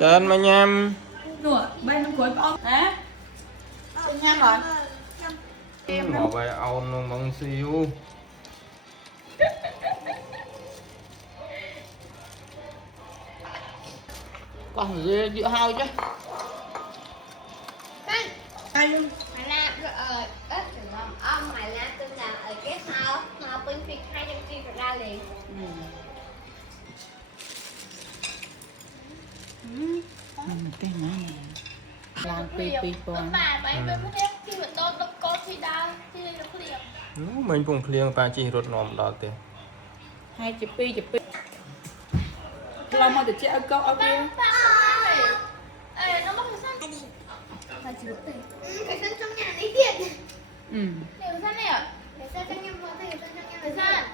Sơn mà nhâm. Nửa bên nó cuối con hả? Nhâm rồi. Ngỏ bài ong nó mong xíu. Còn gì dựa hao chứ. Ai luôn. Mày làm ở ít rồi ông mày làm tôi làm ở cái sau mà bên phía 200 kia rồi ra liền. Cái này làm pi con. Bà mày mới biết khi mà tôi con thì đau thì nó liền. Mình cũng khliêng ta chỉ rốt nóm đó thế. 2 chục pi. Làm mà để chị ăn câu ở kia. Ê, nó mất cái sân. Phải chịu tiền. Cái sân trong nhà lấy tiền. Cái sân này à? Cái sân trong nhà mua tiền, sân trong nhà lấy sân.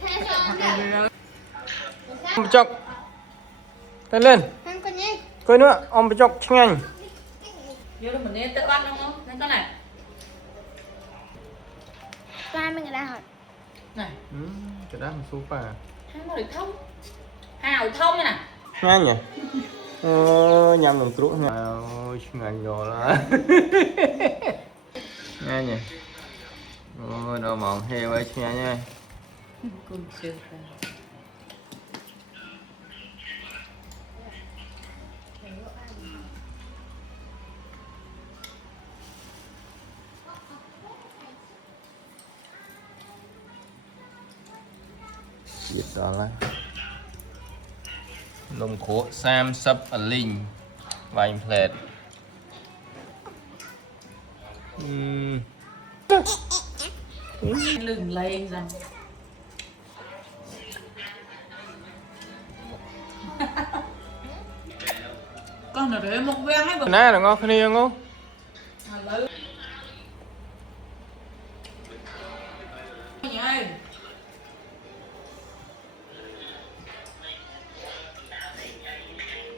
Thế cho Ông chọc. Tên lên. Ăn con nhé. Coi nữa, ông bị chọc chăng anh. Vô đó mình nên tự ăn không không? Nên con này. Ba mình ở đây hỏi. Này, Cái đó là súp à. hai nó được thông. Hào thông này nè. Ngang nhỉ? Nhằm đồng trúc nha. Ôi, ngang nhỏ đó. Ngang nhỉ? Ôi, đồ mỏng heo ấy nha nha. Con chưa. Biết đó là nồng khổ sam sắp ở linh vài plate. Lừng lên rằng. Con nó để một ven ấy. Nè, là ngon khá ngon. Lớn.